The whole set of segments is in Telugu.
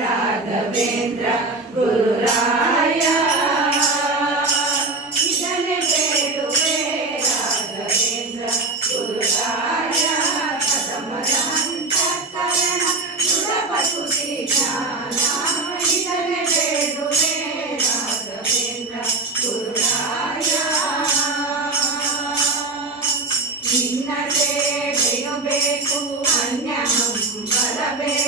రాఘవేంద్ర గురురాయ. రాఘవేంద్ర గురురాయ. నిన్నదే వినబేకు అన్యమం వరబే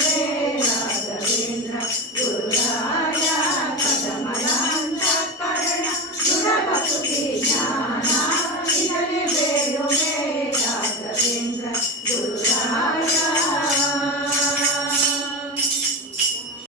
Thank you.